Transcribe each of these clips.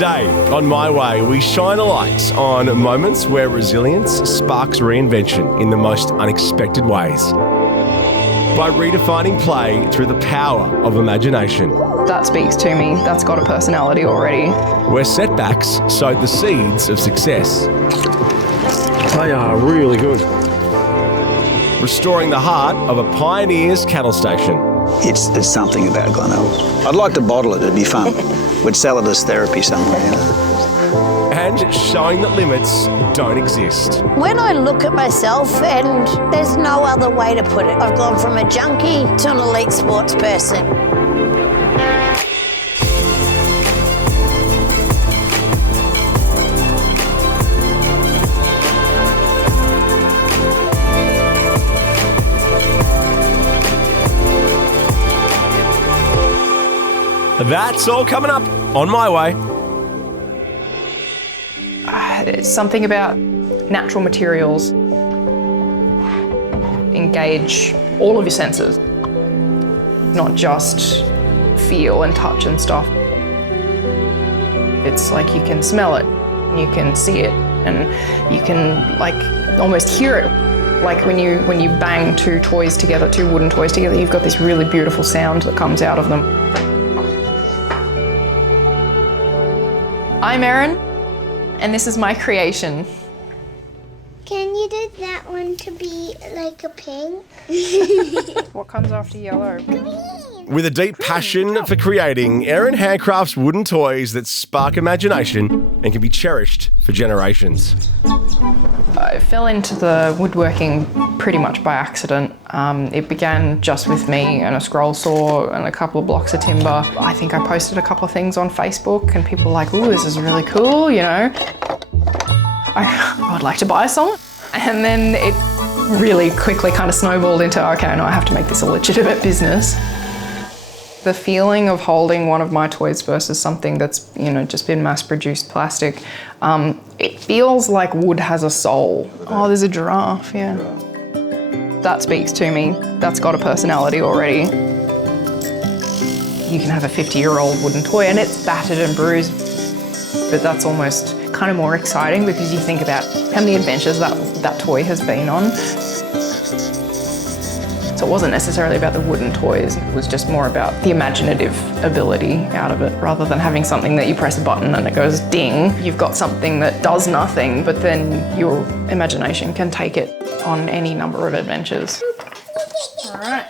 Today, on My Way, we shine a light on moments where resilience sparks reinvention in the most unexpected ways. By redefining play through the power of imagination. That speaks to me. That's got a personality already. Where setbacks sowed the seeds of success. They are really good. Restoring the heart of a pioneer's cattle station. It's something about Glenelg. I'd like to bottle it, it'd be fun. We'd sell it as therapy somewhere, you know. And showing that limits don't exist. When I look at myself, and there's no other way to put it, I've gone from a junkie to an elite sports person. That's all coming up on My Way. It's something about natural materials. Engage all of your senses, not just feel and touch and stuff. It's like you can smell it, you can see it, and you can like almost hear it. Like when you bang two wooden toys together, you've got this really beautiful sound that comes out of them. I'm Erin, and this is my creation. Can you do that one to be like a pink? What comes after yellow? Green. With a deep passion for creating, Erin handcrafts wooden toys that spark imagination and can be cherished for generations. I fell into the woodworking pretty much by accident. It began just with me and a scroll saw and a couple of blocks of timber. I think I posted a couple of things on Facebook and people were like, ooh, this is really cool, you know. I would like to buy some. And then it really quickly kind of snowballed into, okay, no, I have to make this a legitimate business. The feeling of holding one of my toys versus something that's, you know, just been mass-produced plastic, it feels like wood has a soul. Oh, there's a giraffe, yeah. That speaks to me. That's got a personality already. You can have a 50-year-old wooden toy and it's battered and bruised, but that's almost kind of more exciting because you think about how many adventures that toy has been on. So it wasn't necessarily about the wooden toys, it was just more about the imaginative ability out of it, rather than having something that you press a button and it goes ding. You've got something that does nothing, but then your imagination can take it on any number of adventures. All right.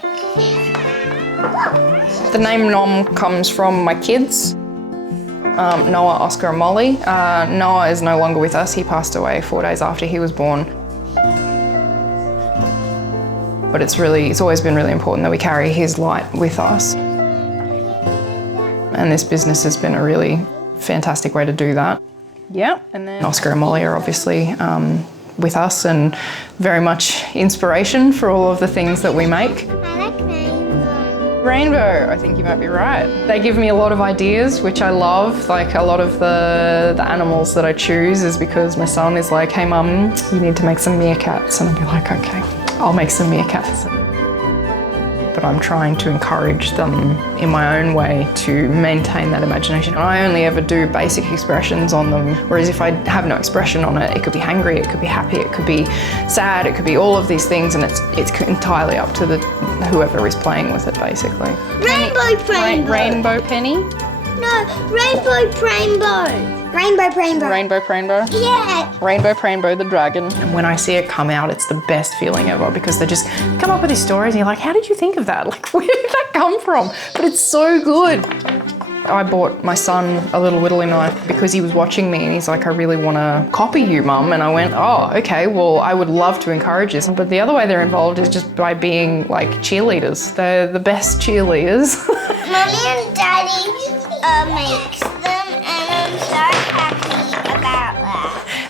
The name Nom comes from my kids, Noah, Oscar and Molly. Noah is no longer with us. He passed away 4 days after he was born. But it's always been really important that we carry his light with us. And this business has been a really fantastic way to do that. Yeah, and then Oscar and Molly are obviously with us and very much inspiration for all of the things that we make. I like rainbow. Rainbow, I think you might be right. They give me a lot of ideas, which I love. Like a lot of the animals that I choose is because my son is like, hey mum, you need to make some meerkats. And I'll be like, okay, I'll make some meerkats. But I'm trying to encourage them in my own way to maintain that imagination. I only ever do basic expressions on them, whereas if I have no expression on it, it could be hangry, it could be happy, it could be sad, it could be all of these things, and it's entirely up to whoever is playing with it, basically. Rainbow Penny? No, rainbow. Rainbow. Yeah. Rainbow the dragon. And when I see it come out, it's the best feeling ever because they just come up with these stories and you're like, how did you think of that? Like, where did that come from? But it's so good. I bought my son a little whittling knife because he was watching me and he's like, I really want to copy you, Mum. And I went, oh, okay, well, I would love to encourage this. But the other way they're involved is just by being like cheerleaders. They're the best cheerleaders. Mommy and Daddy makes them and I'm so happy about that.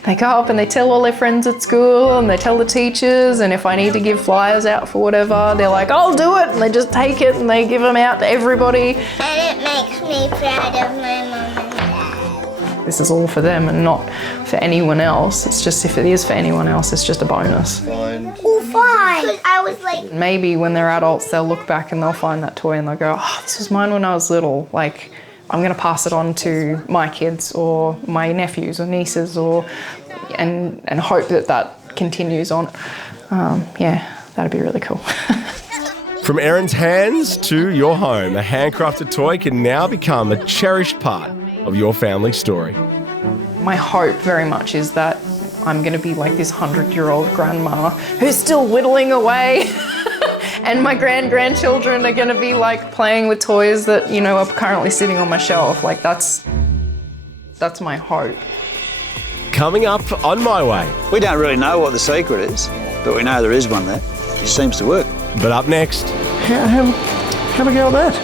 They go up and they tell all their friends at school and they tell the teachers, and if I need to give flyers out for whatever, they're like, I'll do it, and they just take it and they give them out to everybody. And it makes me proud of my mum and dad. This is all for them and not for anyone else. It's just, if it is for anyone else, it's just a bonus. Oh, fine. I was like... Maybe when they're adults, they'll look back and they'll find that toy and they'll go, oh, this was mine when I was little. Like, I'm going to pass it on to my kids or my nephews or nieces, and hope that continues on. Yeah, that'd be really cool. From Erin's hands to your home, a handcrafted toy can now become a cherished part of your family story. My hope very much is that I'm going to be like this 100-year-old grandma who's still whittling away. And my grandchildren are going to be like playing with toys that, you know, are currently sitting on my shelf. Like that's my hope. Coming up on My Way. We don't really know what the secret is, but we know there is one there. It seems to work. But up next, Have a go at that.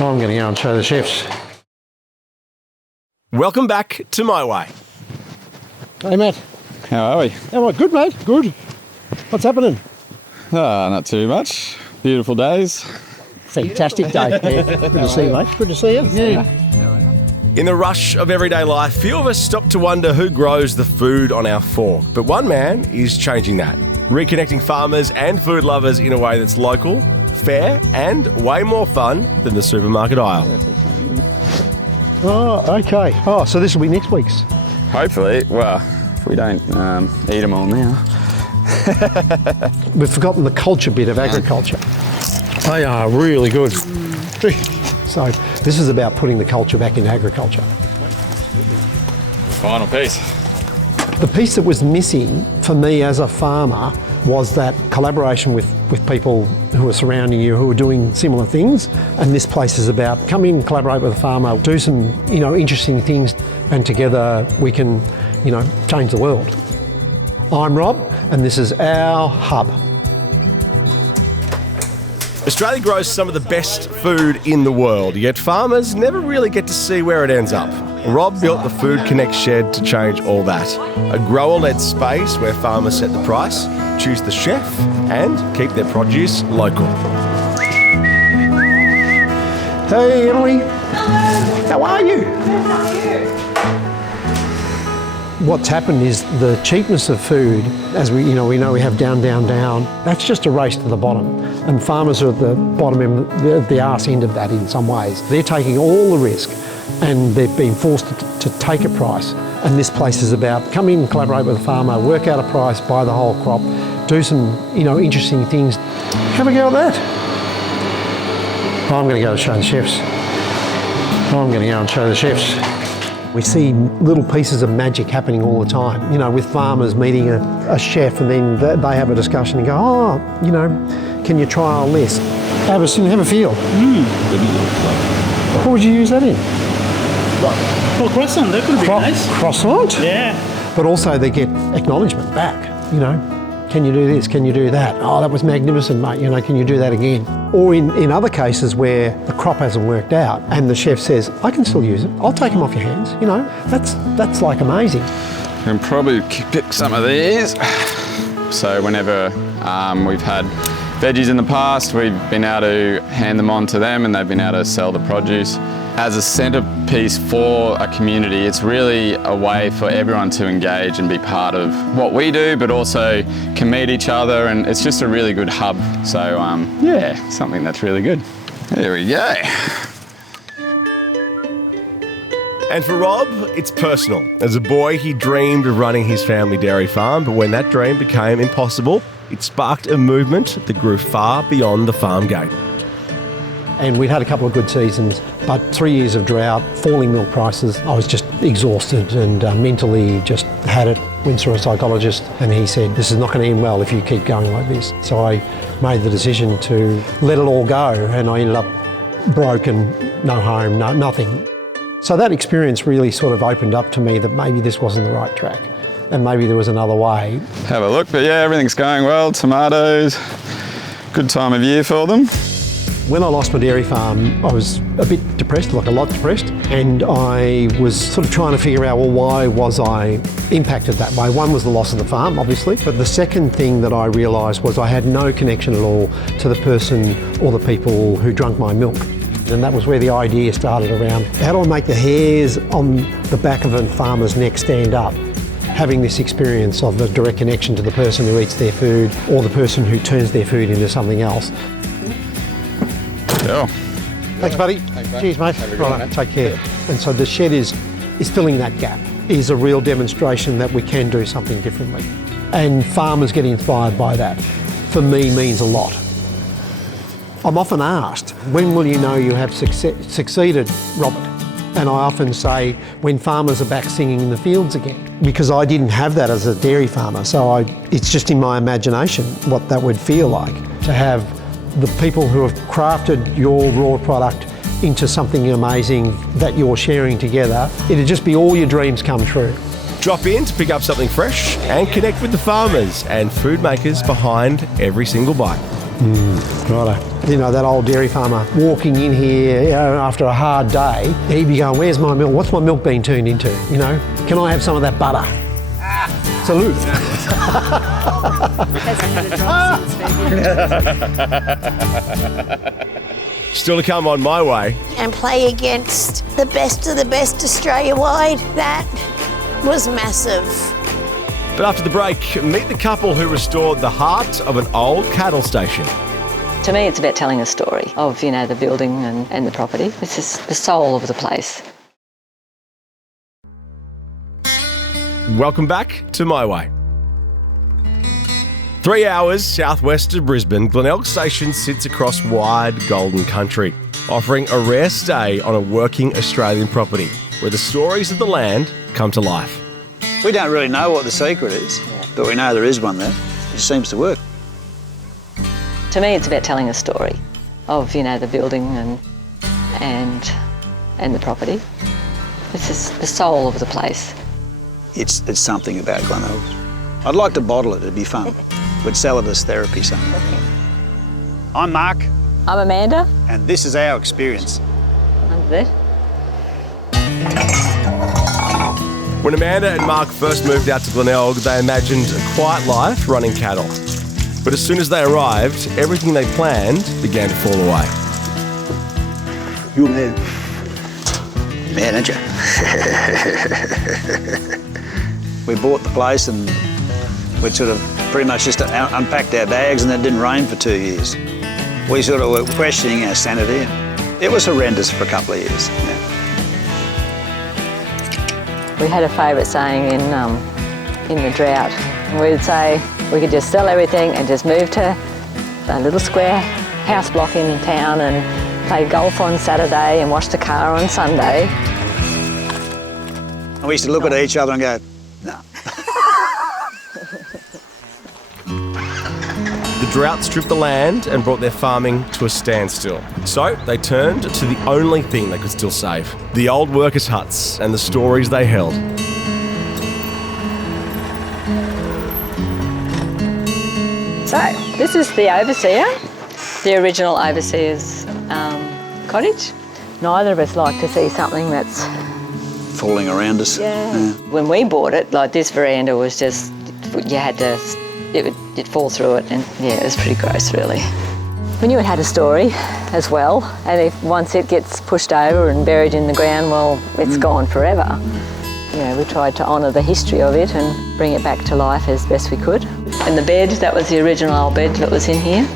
I'm going to go and show the chefs. welcome back to My Way. Hey, Matt. How are we? How are you? Good, mate. Good. What's happening? Not too much. Beautiful days. Fantastic day. Yeah. Good to see you, mate. Good to see you. Yeah. In the rush of everyday life, few of us stop to wonder who grows the food on our fork. But one man is changing that, reconnecting farmers and food lovers in a way that's local, fair, and way more fun than the supermarket aisle. Oh, okay. Oh, so this will be next week's. Hopefully. Well, if we don't eat them all now. We've forgotten the culture bit of agriculture. They are really good. So this is about putting the culture back into agriculture. Final piece. The piece that was missing for me as a farmer was that collaboration with people who are surrounding you, who are doing similar things. And this place is about come in, collaborate with a farmer, do some, interesting things, and together we can, change the world. I'm Rob, and this is our hub. Australia grows some of the best food in the world, yet farmers never really get to see where it ends up. Rob built the Food Connect shed to change all that. A grower-led space where farmers set the price, choose the chef, and keep their produce local. Hey, Emily. How are you? What's happened is the cheapness of food, as we know we have down, that's just a race to the bottom. And farmers are at the bottom end, the arse end of that in some ways. They're taking all the risk and they've been forced to take a price. And this place is about come in, collaborate with a farmer, work out a price, buy the whole crop, do some, interesting things. Have a go at that. I'm going to go and show the chefs. We see little pieces of magic happening all the time, with farmers meeting a chef, and then they have a discussion and go, can you trial this? Have a feel. What would you use that in? Well, croissant, that could be nice. Croissant? Yeah. But also they get acknowledgement back, Can you do this? Can you do that? Oh, that was magnificent, mate. Can you do that again? Or in other cases where the crop hasn't worked out and the chef says, I can still use it. I'll take them off your hands. That's like amazing. We can probably pick some of these. So whenever we've had veggies in the past, we've been able to hand them on to them and they've been able to sell the produce. As a centrepiece for a community, it's really a way for everyone to engage and be part of what we do, but also can meet each other, and it's just a really good hub. So something that's really good. There we go. And for Rob, it's personal. As a boy, he dreamed of running his family dairy farm, but when that dream became impossible, it sparked a movement that grew far beyond the farm gate. And we'd had a couple of good seasons, but 3 years of drought, falling milk prices. I was just exhausted and mentally just had it. Went through a psychologist and he said, this is not going to end well if you keep going like this. So I made the decision to let it all go, and I ended up broken, no home, nothing. So that experience really sort of opened up to me that maybe this wasn't the right track and maybe there was another way. Have a look, but yeah, everything's going well. Tomatoes, good time of year for them. When I lost my dairy farm, I was a bit depressed, like a lot depressed, and I was sort of trying to figure out, well, why was I impacted that way? One was the loss of the farm, obviously, but the second thing that I realised was I had no connection at all to the person or the people who drank my milk. And that was where the idea started around, how do I make the hairs on the back of a farmer's neck stand up? Having this experience of a direct connection to the person who eats their food or the person who turns their food into something else. Yeah. Thanks, buddy. Cheers, mate. Right, take care. And so the shed is filling that gap, is a real demonstration that we can do something differently. And farmers get inspired by that, for me, means a lot. I'm often asked, when will you know you have succeeded, Robert? And I often say, when farmers are back singing in the fields again, because I didn't have that as a dairy farmer, so it's just in my imagination what that would feel like, to have the people who have crafted your raw product into something amazing that you're sharing together. It'd just be all your dreams come true. Drop in to pick up something fresh and connect with the farmers and food makers behind every single bite. Righto. You know, that old dairy farmer walking in here, you know, after a hard day, he'd be going, where's my milk? What's my milk being turned into? You know, can I have some of that butter? Salute. Still to come on My Way. And play against the best of the best Australia-wide. That was massive. But after the break, meet the couple who restored the heart of an old cattle station. To me, it's about telling a story of, you know, the building and the property. It's just the soul of the place. Welcome back to My Way. 3 hours southwest of Brisbane, Glenelg Station sits across wide golden country, offering a rare stay on a working Australian property where the stories of the land come to life. We don't really know what the secret is, but we know there is one there. It seems to work. To me, it's about telling a story of, you know, the building and the property. It's just the soul of the place. It's something about Glenelg. I'd like to bottle it, it'd be fun. We'd sell it as therapy somewhere. I'm Mark. I'm Amanda. And this is our experience. I'm there. When Amanda and Mark first moved out to Glenelg, they imagined a quiet life running cattle. But as soon as they arrived, everything they planned began to fall away. You're mad. You're mad, aren't you? We bought the place and we'd sort of pretty much just unpacked our bags, and it didn't rain for 2 years. We sort of were questioning our sanity. It was horrendous for a couple of years. Yeah. We had a favourite saying in the drought. We'd say we could just sell everything and just move to a little square house block in town and play golf on Saturday and wash the car on Sunday. And we used to look at each other and go, no. The drought stripped the land and brought their farming to a standstill. So they turned to the only thing they could still save: the old workers' huts and the stories they held. So, this is the overseer, the original overseer's cottage. Neither of us like to see something that's falling around us. Yeah. When we bought it, like this veranda was just, you had to, it'd fall through it, and yeah, it was pretty gross really. We knew it had a story as well, and if once it gets pushed over and buried in the ground, well, it's gone forever. You know, we tried to honour the history of it and bring it back to life as best we could. And the bed, that was the original old bed that was in here,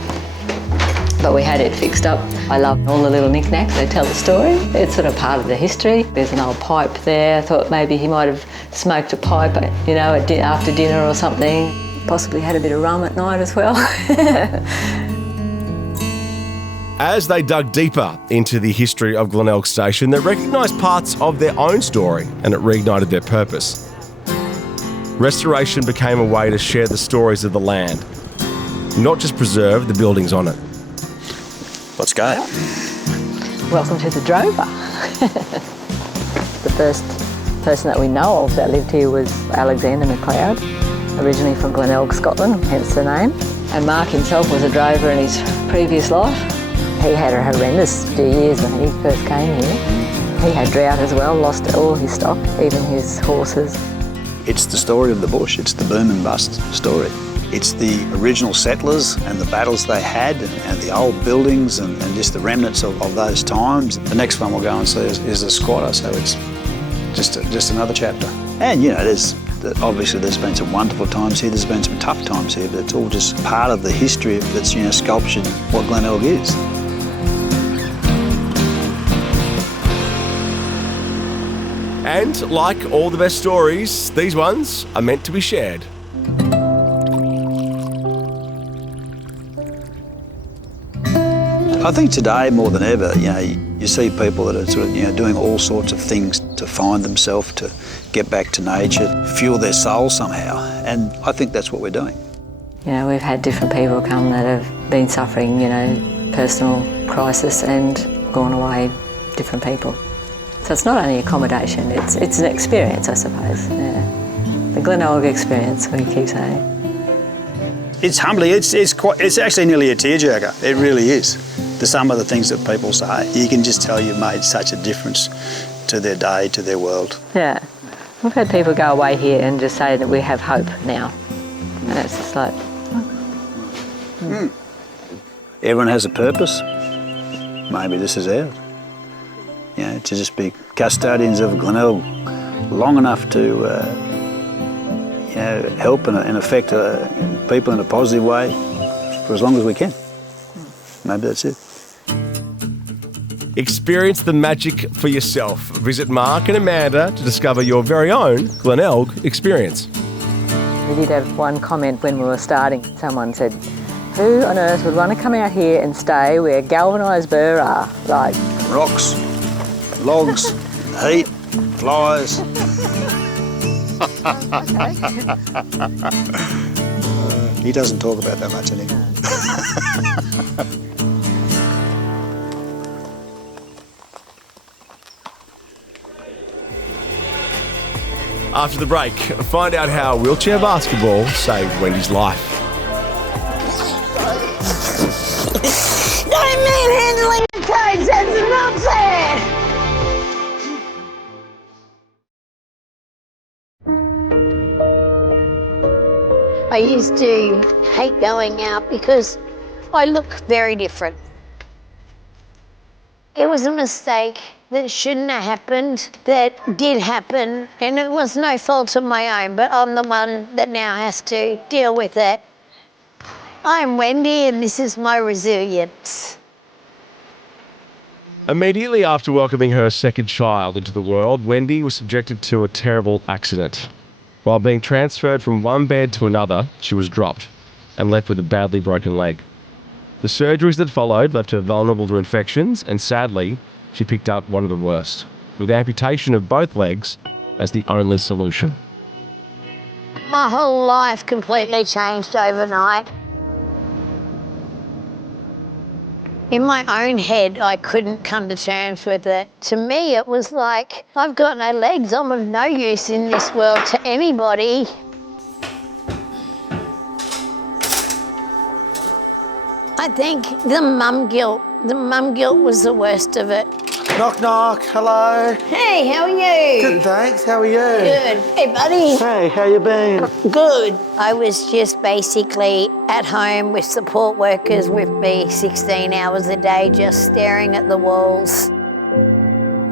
but we had it fixed up. I love all the little knickknacks, they tell the story. It's sort of part of the history. There's an old pipe there. I thought maybe he might have smoked a pipe, you know, after dinner or something. Possibly had a bit of rum at night as well. As they dug deeper into the history of Glenelg Station, they recognised parts of their own story, and it reignited their purpose. Restoration became a way to share the stories of the land, not just preserve the buildings on it. Let's go. Welcome to the Drover. The first person that we know of that lived here was Alexander McLeod, originally from Glenelg, Scotland, hence the name. And Mark himself was a drover in his previous life. He had a horrendous few years when he first came here. He had drought as well, lost all his stock, even his horses. It's the story of the bush. It's the boom and bust story. It's the original settlers and the battles they had, and the old buildings and just the remnants of those times. The next one we'll go and see is the squatter, so it's just another chapter. And you know, obviously there's been some wonderful times here, there's been some tough times here, but it's all just part of the history that's, you know, sculptured what Glenelg is. And like all the best stories, these ones are meant to be shared. I think today more than ever, you see people that are sort of, doing all sorts of things to find themselves, to get back to nature, fuel their soul somehow, and I think that's what we're doing. We've had different people come that have been suffering, personal crisis and gone away, different people. So it's not only accommodation, it's an experience, I suppose. Yeah. The Glenelg experience, we keep saying. It's humbling. It's actually nearly a tearjerker. It really is. Some of the things that people say, you can just tell you've made such a difference to their day, to their world. Yeah, we've had people go away here and just say that we have hope now. And it's just like... Everyone has a purpose. Maybe this is ours. To just be custodians of Glenelg long enough to help and affect people in a positive way for as long as we can. Maybe that's it. Experience the magic for yourself. Visit Mark and Amanda to discover your very own Glenelg experience. We did have one comment when we were starting. Someone said, who on earth would want to come out here and stay where galvanised burr are? Like rocks, logs, heat, flies. He doesn't talk about that much anymore. After the break, find out how wheelchair basketball saved Wendy's life. Don't manhandling the codes, that's not fair! I used to hate going out because I look very different. It was a mistake that shouldn't have happened, that did happen, and it was no fault of my own, but I'm the one that now has to deal with it. I'm Wendy and this is my resilience. Immediately after welcoming her second child into the world, Wendy was subjected to a terrible accident. While being transferred from one bed to another, she was dropped and left with a badly broken leg. The surgeries that followed left her vulnerable to infections, and sadly, she picked up one of the worst, with amputation of both legs as the only solution. My whole life completely changed overnight. In my own head, I couldn't come to terms with it. To me, it was like, I've got no legs, I'm of no use in this world to anybody. I think the mum guilt was the worst of it. Knock, knock, hello. Hey, how are you? Good, thanks, how are you? Good. Hey, buddy. Hey, how you been? Good. I was just basically at home with support workers with me 16 hours a day, just staring at the walls.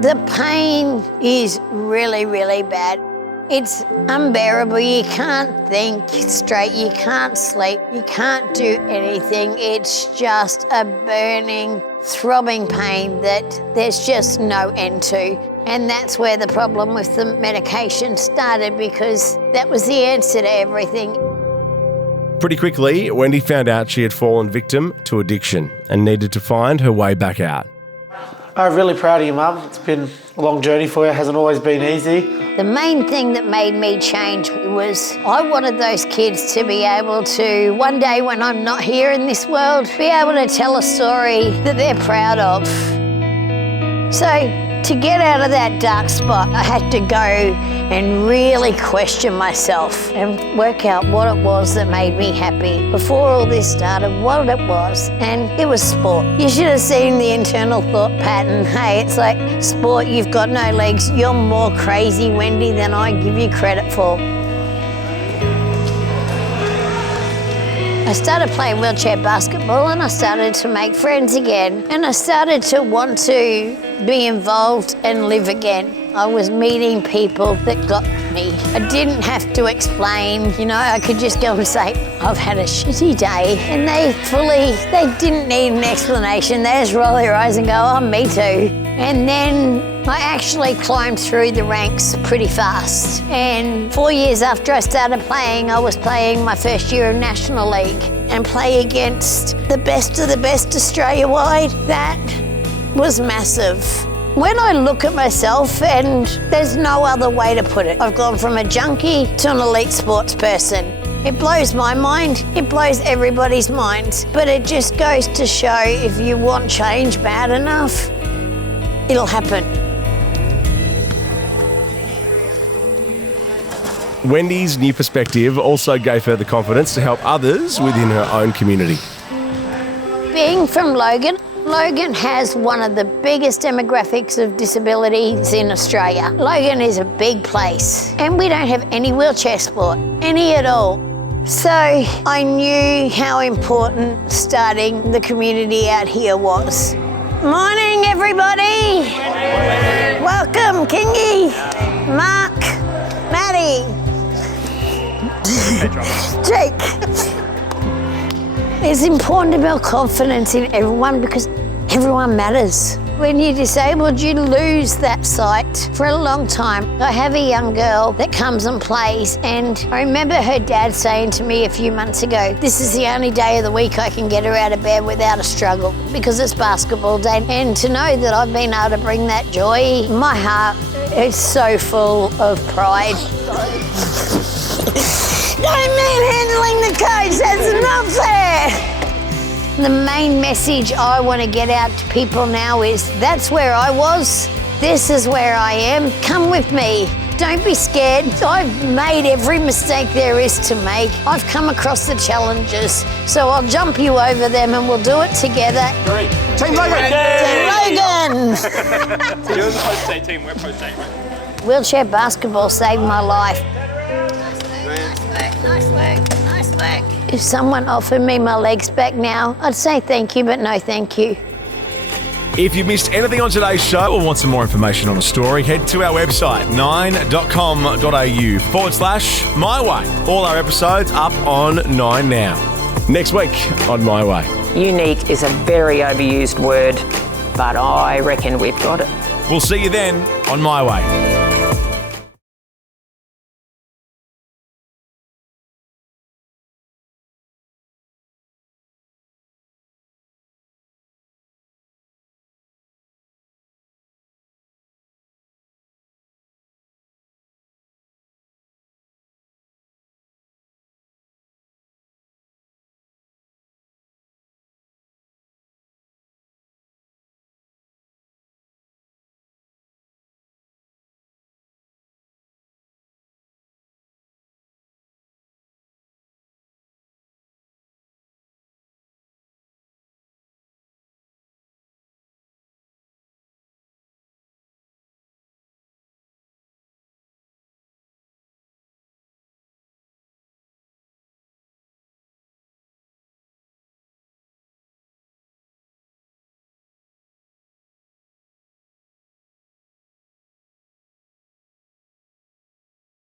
The pain is really, really bad. It's unbearable. You can't think straight, you can't sleep, you can't do anything. It's just a burning, throbbing pain that there's just no end to. And that's where the problem with the medication started, because that was the answer to everything. Pretty quickly, Wendy found out she had fallen victim to addiction and needed to find her way back out. I'm really proud of you, Mum. It's been a long journey for you. It hasn't always been easy. The main thing that made me change was I wanted those kids to be able to, one day when I'm not here in this world, be able to tell a story that they're proud of. So to get out of that dark spot, I had to go and really question myself and work out what it was that made me happy. Before all this started, what it was, and it was sport. You should have seen the internal thought pattern. Hey, it's like, sport, you've got no legs, you're more crazy, Wendy, than I give you credit for. I started playing wheelchair basketball and I started to make friends again, and I started to want to be involved and live again. I was meeting people that got me. I didn't have to explain, I could just go and say, I've had a shitty day, and they didn't need an explanation. They just roll their eyes and go, oh, me too. And then I actually climbed through the ranks pretty fast. And 4 years after I started playing, I was playing my first year of National League and play against the best of the best Australia-wide. That was massive. When I look at myself, and there's no other way to put it, I've gone from a junkie to an elite sports person. It blows my mind, it blows everybody's minds, but it just goes to show if you want change bad enough, it'll happen. Wendy's new perspective also gave her the confidence to help others within her own community. Being from Logan has one of the biggest demographics of disabilities in Australia. Logan is a big place and we don't have any wheelchair sport, any at all. So I knew how important starting the community out here was. Morning, everybody. Welcome, Kingy, Mark, Maddie, Jake. It's important to build confidence in everyone because everyone matters. When you're disabled, you lose that sight for a long time. I have a young girl that comes and plays, and I remember her dad saying to me a few months ago, this is the only day of the week I can get her out of bed without a struggle because it's basketball day. And to know that I've been able to bring that joy, my heart is so full of pride. Don't manhandling the coach, that's not fair. The main message I want to get out to people now is that's where I was, this is where I am, come with me. Don't be scared. I've made every mistake there is to make. I've come across the challenges, so I'll jump you over them and we'll do it together. Great. Team Logan! Team Logan! So you're the post-day team, we're post-day, right? Wheelchair basketball saved my life. Nice work. If someone offered me my legs back now, I'd say thank you, but no thank you. If you missed anything on today's show or want some more information on a story, head to our website, 9.com.au/myway. All our episodes up on 9 now. Next week on My Way. Unique is a very overused word, but I reckon we've got it. We'll see you then on My Way.